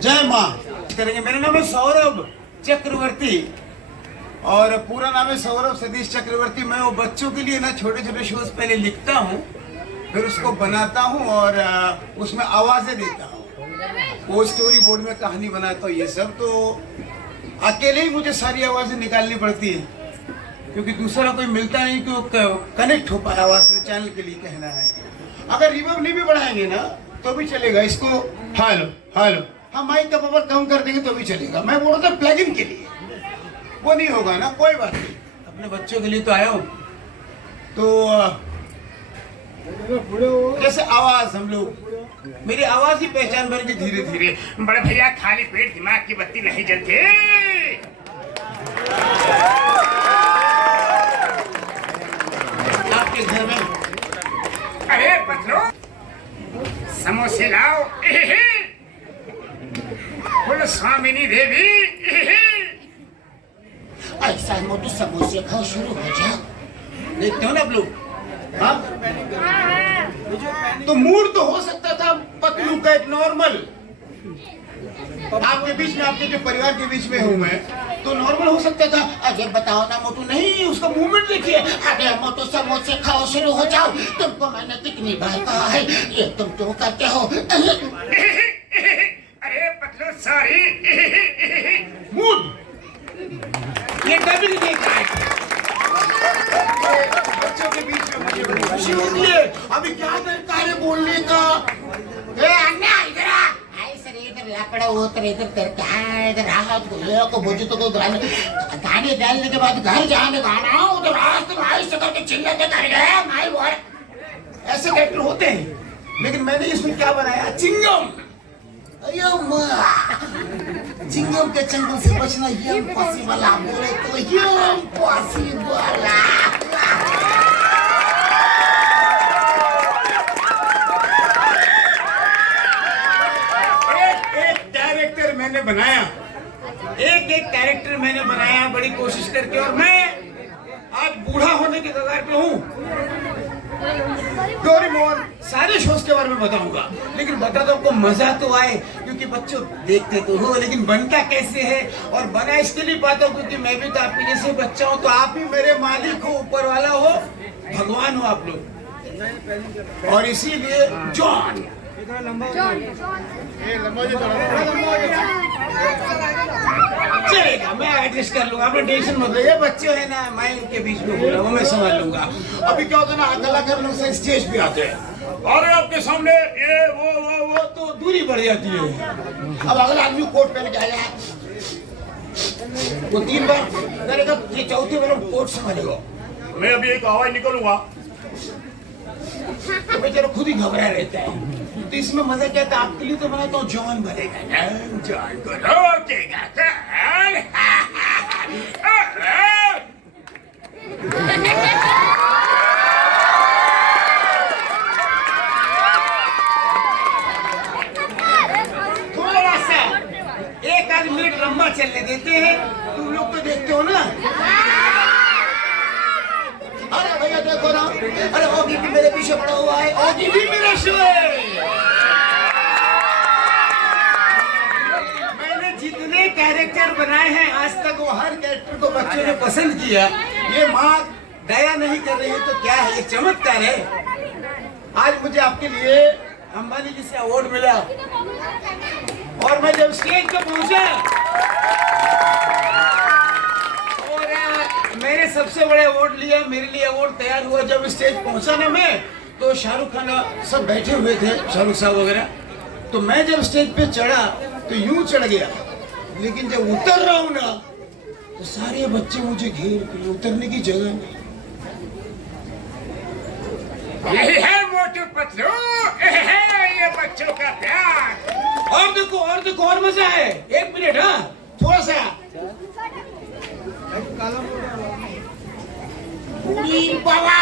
जय माँ करेंगे। मेरा नाम है सौरभ चक्रवर्ती और पूरा नाम है सौरभ सतीश चक्रवर्ती। मैं वो बच्चों के लिए ना छोटे छोटे शोज पहले लिखता हूँ, फिर उसको बनाता हूँ और उसमें आवाजें देता हूँ, वो स्टोरी बोर्ड में कहानी बनाता हूँ। ये सब तो अकेले ही मुझे सारी आवाजें निकालनी पड़ती है, क्योंकि दूसरा कोई मिलता नहीं कि वो कनेक्ट हो पाए आवाज से। चैनल के लिए कहना है, अगर रिवर्ब नहीं भी बढ़ाएंगे ना तो भी चलेगा। इसको हेलो हेलो हम माइक का पावर कम कर देंगे तो भी चलेगा। मैं बोल रहा था प्लगइन के लिए, वो नहीं होगा ना, कोई बात नहीं, अपने बच्चों के लिए तो आया हूँ। तो जैसे आवाज हम लोग, मेरी आवाज ही पहचान बन गई धीरे धीरे। बड़े भैया खाली पेट दिमाग की बत्ती नहीं जलती। आपके घर में अरे पत्रो समोसे लाओ। बोलो स्वामिनी देवी। ऐसा मोटू समोसे खाओ, शुरू हो जाओ। देखते हो ना आप लोग, हाँ? तो मूड तो हो सकता था पतलू का एक नॉर्मल, आपके बीच में, आपके जो परिवार के बीच में हूँ मैं, तो नॉर्मल हो सकता था। अरे बताओ ना मोटू, नहीं उसका मूवमेंट देखिए। अरे मोटू समोसे खाओ, शुरू हो जाओ। तुमको मैंने कितनी बार कहा है, ये तुम क्यों करते हो? अरे पतलू सॉरी। मूड ये डबिंग देखा है बच्चों के बीच में, मुझे बड़ी खुशी होती है। अभी क्या करता है बोलने का? ए अन्ना इधर आ, ऐसे इधर लापड़ा उतर, इधर कर क्या इधर राहत को बोझ तो को गाने डालने के बाद घर जाने गाना उधर रास्ते में ऐसे करके चिल्लाते कर गए माई बोल। ऐसे कैरेक्टर होते हैं, लेकिन मैंने इसमें क्या बनाया, चिंगम। अयो माँ, चिंगम के चंगल से बचना ये इम्पॉसिबल, आप बोले तो ये इम्पॉसिबल। एक कैरेक्टर मैंने बनाया, एक कैरेक्टर मैंने बनाया बड़ी कोशिश करके, और मैं आज बूढ़ा होने के कगार पे हूँ। डोरेमोन सारे शोज के बारे में बताऊंगा, लेकिन बता दो आपको मजा तो आए, क्योंकि बच्चों देखते तो हो, लेकिन बनता कैसे है और बना इसके लिए पाता हूँ क्योंकि मैं भी तो आपके जैसे बच्चा हूँ। तो आप ही मेरे मालिक हो, ऊपर वाला हो, भगवान हो आप लोग, और इसीलिए जॉन चलेगा, मैं एडजस्ट कर लूंगा, आपने टेंशन मत लो। ये बच्चे है ना, मैं इनके बीच में बोला वो मैं समझ लूंगा। अभी क्या होता है ना, कलाकार लोग से स्टेज पे आते हैं और आपके सामने ये वो तो दूरी बढ़ जाती है। अब अगला आदमी कोट पहन के आया, वो 3 बार करेगा, ये चौथी बार कोट संभालेगा। मैं अभी एक आवाज निकलूंगा तो बेचारा खुद ही घबरा रहता है। तो इसमें मजा क्या था, आपके लिए तो मैं तो जॉन बनेगा, जान को रोकेगा थोड़ा सा 1 मिनट लंबा चलने देते हैं, तुम लोग तो देखते हो ना। अरे भैया देखो ना, अरे ओगी भी मेरे पीछे पड़ा हुआ है, ओगी भी मेरा शो है। मैंने जितने कैरेक्टर बनाए हैं आज तक, वो हर कैरेक्टर को बच्चों ने पसंद किया। ये माँ दया नहीं कर रही है तो क्या है, ये चमत्कार है। आज मुझे आपके लिए अंबानी जी से अवार्ड मिला, और मैं जब स्टेज पे पहुंचा मैंने सबसे बड़े अवार्ड लिया, मेरे लिए अवार्ड तैयार हुआ। जब स्टेज पहुंचा ना मैं, तो शाहरुख खान सब बैठे हुए थे, शाहरुख साहब वगैरह। तो मैं जब स्टेज पे चढ़ा तो यूं चढ़ गया, लेकिन जब उतर रहा हूं ना तो सारे बच्चे मुझे घेर के, उतरने की जगह नहीं। यही है मोटू पतलू, है ये बच्चों का प्यार। और देखो और मजा है। 1 मिनट, हाँ थोड़ा सा। बाबा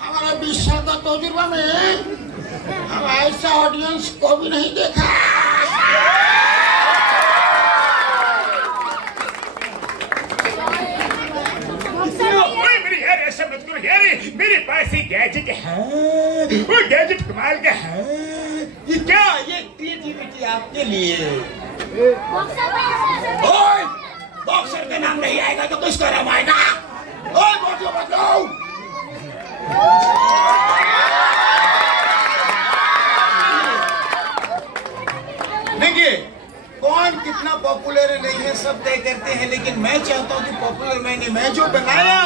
हमारा 20 साल का तजुर्बा में हम ऐसा ऑडियंस को भी नहीं देखा। मत करो यार, मेरे पास एक गैजेट है, वो गैजेट कमाल का है। ये क्या, ये क्रिएटिविटी आपके लिए। ओए, बॉक्सर का नाम नहीं आएगा तो किसका नाम आएगा? ओए मोटू पतलू, देखिए कौन कितना पॉपुलर है नहीं है सब तय करते हैं, लेकिन मैं चाहता हूँ कि पॉपुलर मैं जो बनाया,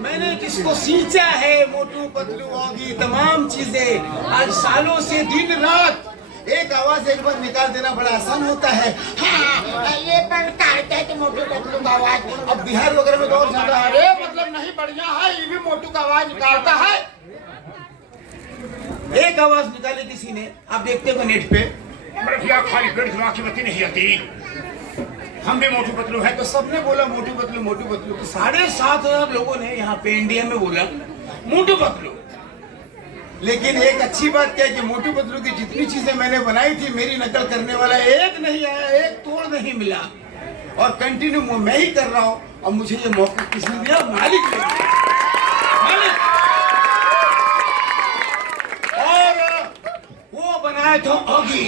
मैंने जिसको सींचा है, मोटू पतलू ऑगी तमाम चीजें, आज सालों से दिन रात एक आवाज एक बार निकाल देना बड़ा आसान होता है। हाँ, ये बनता है कि मोटू पतलू का आवाज। अब बिहार वगैरह में और ज्यादा है, मतलब नहीं बढ़िया है, ये भी मोटू का आवाज निकालता है। एक आवाज निकाली किसी ने, आप देखते हो नेट पे, भैया खाली पेट दिमाग की बत्ती नहीं आती, हम भी मोटू पतलू है। तो सबने बोला मोटू पतलू मोटू पतलू, तो 7,500 लोगों ने यहाँ पे इंडिया में बोला मोटू पतलू। लेकिन एक अच्छी बात क्या है कि मोटू पतलू की जितनी चीजें मैंने बनाई थी, मेरी नकल करने वाला एक नहीं आया, एक तोड़ नहीं मिला, और कंटिन्यू मैं ही कर रहा हूँ। और मुझे ये मौका किसने दिया? मालिक ने। और वो बनाया था ऑगी।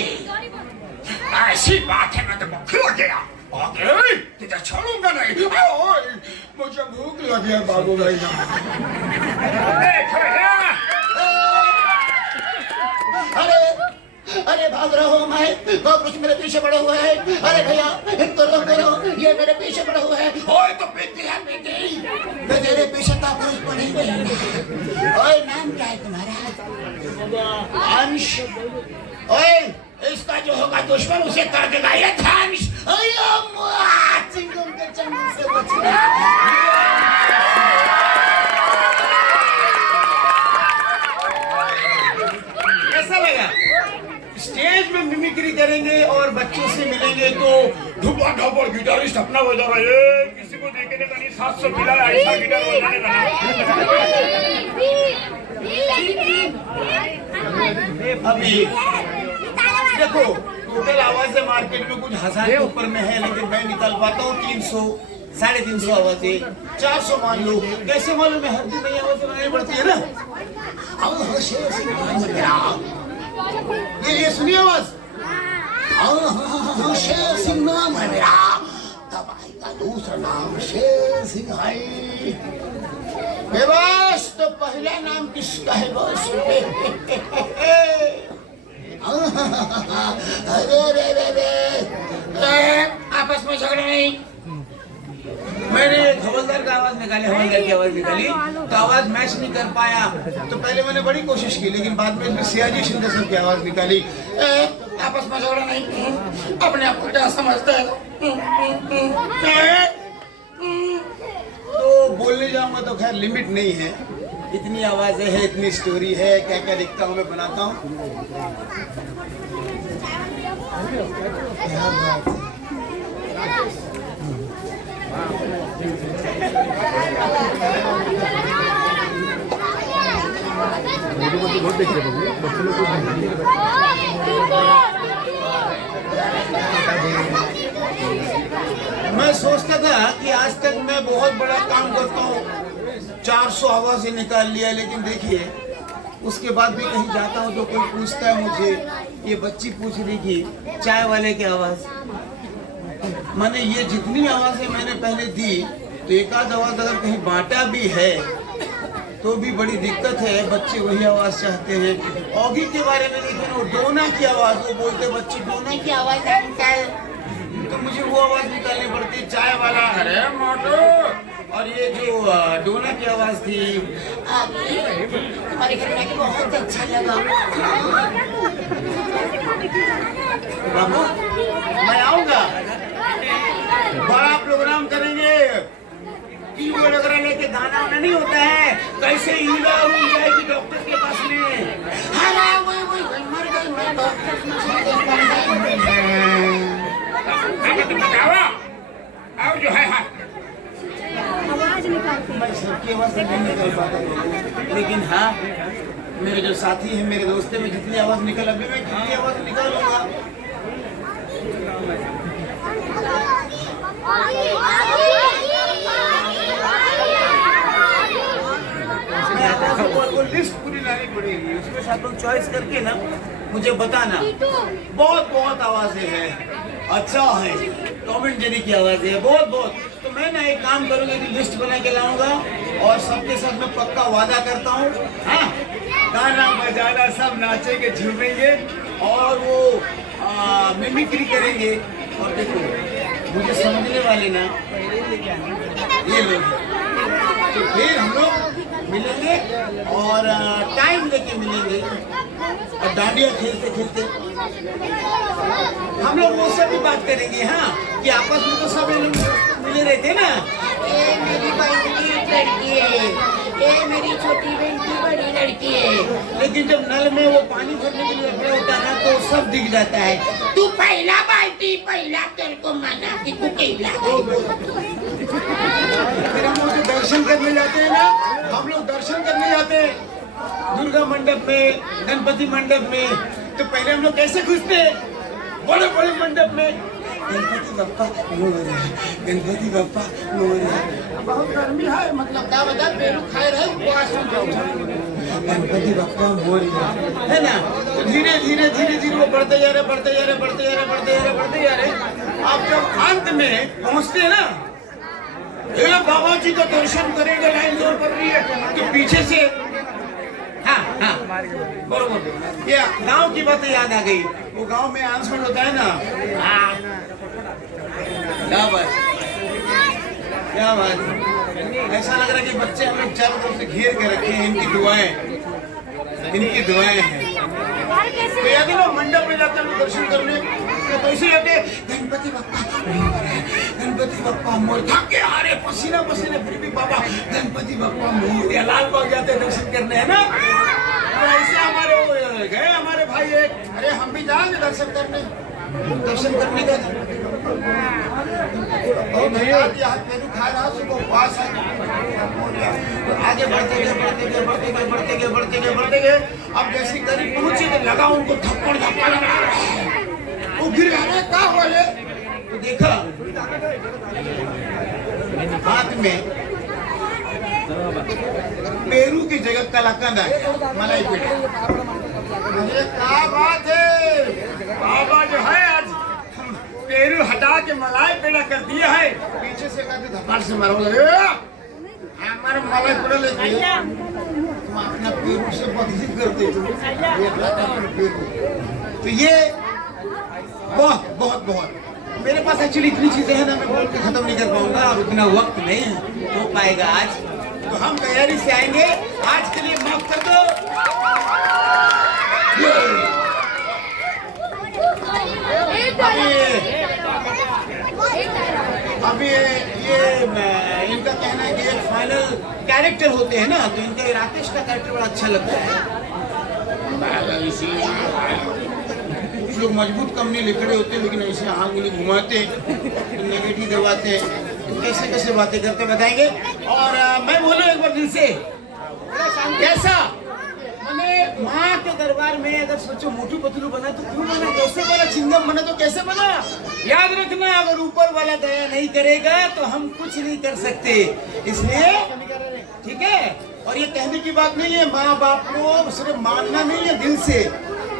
ऐसी बात है, मैं तो बखला गया। आगे तुझे छोड़ूंगा नहीं। मुझे भूख लग गया बाबू भाई। अरे भाग रहा हूँ मैं, कॉकरोच मेरे पीछे पड़ा हुआ है। अरे भैया इनको रोको, ये मेरे पीछे पड़ा हुआ है। ओए तो पीछे है, पीछे मैं तेरे पीछे कॉकरोच पड़ी नहीं। ओए नाम क्या है तुम्हारा? अंश। ओए इसका जो होगा दुश्मन उसे कर देगा ये अंश। चिंगम के चंगम से बचना। कैसा लगा? स्टेज में मिमिक्री करेंगे और बच्चों से मिलेंगे तो धुपा ढापड़ गिटारिस्ट अपना बजा रहा है, किसी को देखने का नहीं, 700 मिला ऐसा गिटार बजाने का नहीं। अभी देखो टोटल आवाजें मार्केट में कुछ 1000 के ऊपर में है, लेकिन मैं निकाल पाता हूँ 300, 350 आवाजें, 400 मान लो। कैसे मालूम है? हर दिन नई आवाजें बनानी पड़ती है ना। ये सुनिए आवाज। शेर सिंह नाम है मेरा, तबाही का दूसरा नाम शेर सिंह है। बस तो पहला नाम किसका है बस? अरे आपस में झगड़ा नहीं। मैंने हवलदार का आवाज निकाली, हवलदार की आवाज निकाली तो आवाज मैच नहीं कर पाया, तो पहले मैंने बड़ी कोशिश की, लेकिन बाद में इसमें सियाजी शिंदे साहब की आवाज निकाली। आपस में झगड़ा नहीं, अपने आप को क्या समझता है? तो बोलने जाऊंगा तो खैर लिमिट नहीं है, इतनी आवाजें है, इतनी स्टोरी है, क्या क्या लिखता हूँ मैं, बनाता हूँ। मैं सोचता था कि आज तक मैं बहुत बड़ा काम करता हूँ, 400 आवाजें निकाल लिया, लेकिन देखिए उसके बाद भी कहीं जाता हूँ तो कोई पूछता है मुझे, ये बच्ची पूछ रही थी चाय वाले की आवाज। मैंने ये जितनी आवाजें मैंने पहले दी, तो एक आध आवाज अगर कहीं बांटा भी है तो भी बड़ी दिक्कत है, बच्चे वही आवाज चाहते हैं। ऑगी के बारे में देखे ना, डोना की आवाज, वो बोलते बच्चे डोना की आवाज निकाल, तो मुझे वो आवाज निकालनी पड़ती, चाय वाला। अरे मोटू, और ये जो डोना की आवाज थी, हमारे घर में बहुत अच्छा लगा बाबू, मैं आऊंगा, बड़ा प्रोग्राम करेंगे, ईगो वगैरह लेके गाना वाना नहीं होता है, कैसे ईगो हो जाएगी डॉक्टर के पास में। मर गई मैं डॉक्टर अब जो है आवाज निकालती, मैं सबकी आवाज नहीं निकाल पाता, लेकिन हाँ मेरे जो साथी हैं, मेरे दोस्त हैं, मैं जितनी आवाज निकल, अभी मैं कितनी आवाज निकालूंगा। लिस्ट पूरी लानी पड़ेगी, उसमें से आप लोग चॉइस करके ना मुझे बताना। बहुत बहुत आवाजें हैं, अच्छा है, टॉम एंड जेरी की आवाजें हैं, बहुत बहुत। तो मैं ना एक काम करूंगा कि लिस्ट बना के लाऊंगा और सबके साथ मैं पक्का वादा करता हूँ, हाँ, गाना बजाना सब नाचेंगे झूमेंगे और वो मिमिक्री करेंगे। और देखो मुझे समझने वाले ना ये लोग, तो फिर हम लोग मिलेंगे और टाइम लेके मिलेंगे और डांडिया खेलते खेलते हम लोग वो सब भी बात करेंगे, हाँ, कि आपस में तो सब ये लोग मिले रहते ना। ये मेरी बड़ी लड़की है, ये मेरी छोटी बहन की बड़ी लड़की है। लेकिन जब नल में वो पानी भरने के लिए रखा होता है ना तो सब दिख जाता है। तू पहला बाल्टी पहला, तेरे को मना कि तू केला। फिर हम लोग दर्शन करने जाते हैं ना, हम लोग दर्शन करने जाते हैं दुर्गा मंडप में, गणपति मंडप में, तो पहले हम लोग कैसे घुसते हैं? बड़े बड़े मंडप में, गणपति बप्पा मोरया, गणपति बप्पा मोरया। बहुत गर्मी है, मतलब क्या बता, पेरू खाए रहे उपवास में जाओ, गणपति बप्पा मोरया, है ना। तो धीरे धीरे धीरे धीरे वो बढ़ते जा रहे, बढ़ते जा रहे, बढ़ते जा रहे, बढ़ते जा रहे, बढ़ते जा रहे। आप जब अंत में पहुंचते हैं ना, ये बाबा जी का दर्शन करेंगे, लाइन जोर पड़ रही है, तो पीछे से हाँ हाँ बरोबर, ये गांव की बातें याद आ गई। वो गांव में अनाउंसमेंट होता है ना, हाँ, क्या बात, क्या बात। ऐसा लग रहा है कि बच्चे हम लोग चारों तरफ से घेर के रखे हैं, इनकी दुआएं हैं। तो याद है ना, मंडप में जाते हैं दर्शन करने, तो ऐसे जाते गणपति बप्पा गणपति बप्पा मोर, थके हारे पसीना पसीने, फिर भी बाबा गणपति बप्पा मोर, लाल बाग जाते दर्शन करने, है ना। तो ऐसे हमारे गए हमारे भाई एक, अरे हम भी जाएंगे दर्शन करने का। पेरू खा रहा, सुबह उपवास है। तो आगे बढ़ते गए। अब जैसे करीब पहुंचे तो लगा उनको थप्पड़ लगा रहा है, वो गिर गए, क्या हुआ ये? तो देखा हाथ में पेरू की जगह कलाकंद है, मलाई पेड़ा। अरे क्या बात है, बाबा जो है आज पेरू हटा के मलाई पेड़ा कर दिया है। पीछे से कहते धपाड़ से मारो, हमारा मलाई पेड़ा लेके तुम अपना पेरू से बदली करते तो ये बहुत बहुत बहुत। मेरे पास एक्चुअली इतनी चीजें हैं ना, मैं बोल के खत्म नहीं कर पाऊंगा और उतना वक्त नहीं हो पाएगा आज। तो हम तैयारी से आएंगे, आज के लिए माफ कर दो। अभी ये इनका कहना है कि एक फाइनल कैरेक्टर होते हैं ना, तो इनका राकेश का कैरेक्टर बड़ा अच्छा लगता है। कुछ लोग मजबूत कम नहीं लिखड़े होते, लेकिन ऐसे आंख में घुमाते, नेगेटिव दबाते, कैसे कैसे बातें करते बताएंगे। और मैं बोलूं एक बार दिल से, कैसा मैंने माँ के दरबार में अगर सोचो मोटू पतलू बना तो क्यों बना, कैसे बना, चिंगम बना तो कैसे बना। याद रखना, अगर ऊपर वाला दया नहीं करेगा तो हम कुछ नहीं कर सकते, इसलिए ठीक है। और ये कहने की बात नहीं है, माँ बाप को सिर्फ मानना नहीं है, दिल से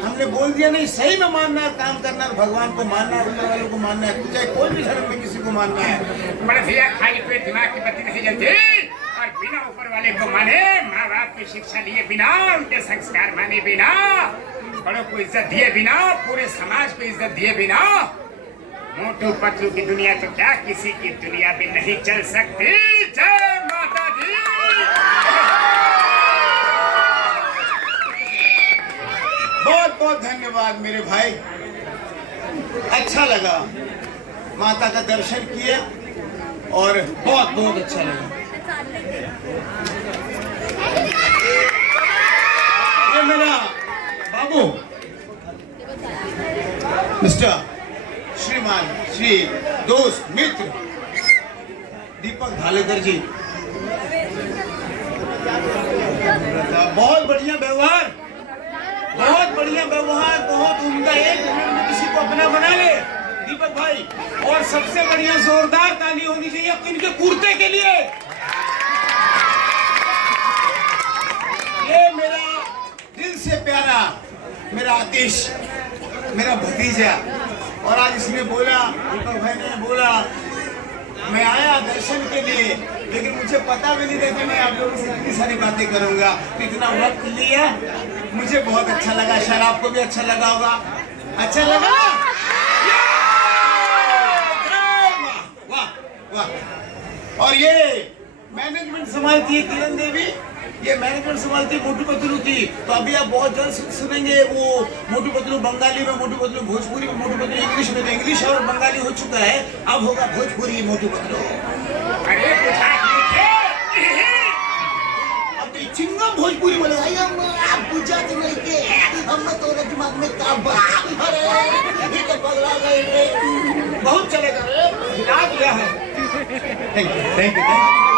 हमने बोल दिया नहीं, सही में मानना है, काम करना है, भगवान को मानना है, ऊपर वालों को मानना है, चाहे कोई भी धर्म में किसी को मानना है। बड़े भैया खाली पेट दिमाग की बत्ती नहीं जलती, और बिना ऊपर वाले को माने, माँ बाप की शिक्षा लिए बिना, उनके संस्कार माने बिना, बड़ों को इज्जत दिए बिना, पूरे समाज को इज्जत दिए बिना, मोटू पतलू की दुनिया तो क्या किसी की दुनिया भी नहीं चल सकती। जय माता दी। बहुत बहुत धन्यवाद मेरे भाई, अच्छा लगा, माता का दर्शन किए और बहुत बहुत अच्छा लगा। ये मेरा बाबू मिस्टर श्रीमान श्री दोस्त मित्र दीपक भालेकर जी, बहुत बढ़िया व्यवहार, बहुत बढ़िया व्यवहार, बहुत उम्दा, एक मिनट में किसी को अपना बना ले दीपक भाई। और सबसे बढ़िया जोरदार ताली होनी चाहिए इनके कुर्ते के लिए। ये मेरा दिल से प्यारा मेरा आतिश, मेरा भतीजा। और आज इसने बोला, दीपक भाई ने बोला मैं आया दर्शन के लिए, लेकिन मुझे पता भी नहीं था कि मैं आप लोगों से इतनी सारी बातें करूंगा। इतना वक्त लिया, मुझे बहुत अच्छा लगा। शायद आपको भी अच्छा लगा होगा। अच्छा लगा? वाह वाह। और ये मैनेजमेंट संभालती है किरण देवी, ये मैनेजमेंट संभालती है मोटू पतलू की। तो अभी आप बहुत जल्द सुनेंगे वो मोटू पतलू बंगाली में, मोटू पतलू भोजपुरी में, मोटू पतलू इंग्लिश में। तो इंग्लिश और बंगाली हो चुका है, अब होगा भोजपुरी मोटू पतलू। अरे अब तो चिंगम भोजपुरी बोले आप गुजरात नहीं के, हम तो दिमाग में काम। अरे ये तो पगला गए, बहुत चलेगा रे, हिला दिया है। Thank you.